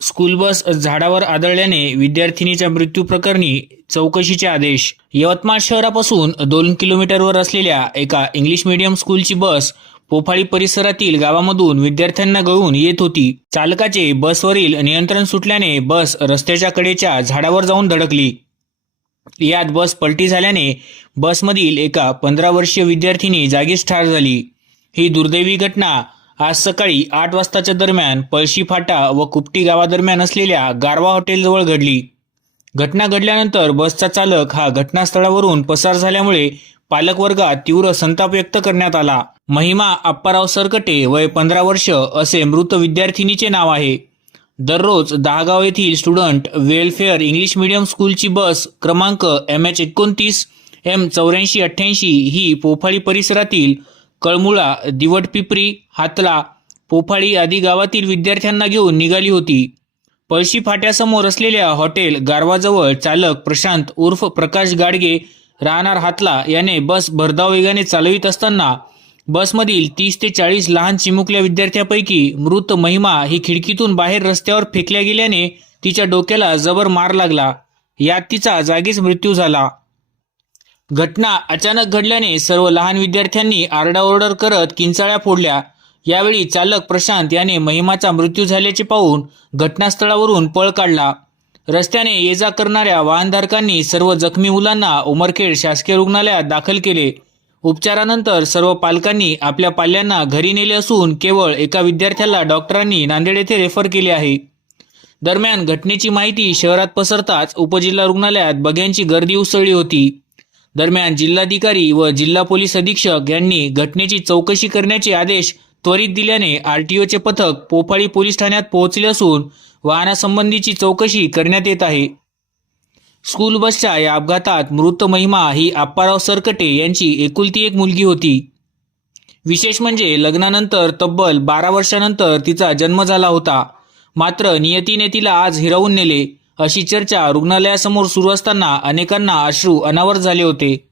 School bus झाडावर आदळल्याने विद्यार्थिनीच्या मृत्यू प्रकरणी चौकशीचे आदेश. यवतमाळ शहरापासून दोन किलोमीटरवर असलेल्या एका इंग्लिश मीडियम स्कूलची बस पोफाळी परिसरातील गावामधून विद्यार्थ्यांना गळून येत होती. चालकाचे बसवरील नियंत्रण सुटल्याने बस रस्त्याच्या कडेच्या झाडावर जाऊन धडकली. यात बस पलटी झाल्याने बसमधील एका पंधरा वर्षीय विद्यार्थिनी जागीच ठार झाली. ही दुर्दैवी घटना आज सकाळी आठ वाजताच्या दरम्यान पळशी फाटा व कुपटी गावादरम्यान असलेल्या गारवा हॉटेलजवळ घडली. घटना घडल्यानंतर बसचा चालक हा घटनास्थळावरून पसार झाल्यामुळे पालकवर्गात तीव्र संताप व्यक्त करण्यात आला. महिमा आप्पाराव सरकटे वय पंधरा वर्ष असे मृत विद्यार्थिनीचे नाव आहे. दररोज दहागाव येथील स्टुडंट वेलफेअर इंग्लिश मीडियम स्कूलची बस क्रमांक एम एच एकोणतीस एम चौऱ्याऐंशी अठ्ठ्याऐंशी ही पोफाळी परिसरातील कळमुळा दिवटपिपरी हातला पोफाळी आदी गावातील विद्यार्थ्यांना घेऊन निघाली होती. पळशी फाट्यासमोर असलेल्या हॉटेल गारवाजवळ चालक प्रशांत उर्फ प्रकाश गाडगे राहणार हातला याने बस भरधाव वेगाने चालवित असताना बसमधील तीस ते चाळीस लहान चिमुकल्या विद्यार्थ्यापैकी मृत महिमा ही खिडकीतून बाहेर रस्त्यावर फेकल्या गेल्याने तिच्या डोक्याला जबर मार लागला. यात तिचा जागीच मृत्यू झाला. घटना अचानक घडल्याने सर्व लहान विद्यार्थ्यांनी आरडाओरडर करत किंचाळ्या फोडल्या. यावेळी चालक प्रशांत याने महिमाचा मृत्यू झाल्याचे पाहून घटनास्थळावरून पळ काढला. रस्त्याने ये जा करणाऱ्या वाहनधारकांनी सर्व जखमी मुलांना उमरखेड शासकीय रुग्णालयात दाखल केले. उपचारानंतर सर्व पालकांनी आपल्या पाल्यांना घरी नेले असून केवळ एका विद्यार्थ्याला डॉक्टरांनी नांदेड येथे रेफर केले आहे. दरम्यान घटनेची माहिती शहरात पसरताच उपजिल्हा रुग्णालयात बघ्यांची गर्दी उसळली होती. दरम्यान जिल्हाधिकारी व जिल्हा पोलीस अधीक्षक यांनी घटनेची चौकशी करण्याचे आदेश त्वरित दिल्याने आरटीओचे पथक पोफाळी पोलीस ठाण्यात पोहोचले असून वाहनासंबंधीची चौकशी करण्यात येत आहे. स्कूल बसच्या या अपघातात मृत महिमा ही आप्पाराव सरकटे यांची एकुलती एक मुलगी होती. विशेष म्हणजे लग्नानंतर तब्बल बारा वर्षानंतर तिचा जन्म झाला होता. मात्र नियतीने तिला आज हिरावून नेले अशी चर्चा रुग्णालयासमोर सुरू असताना अनेकांना अश्रू अनावर झाले होते.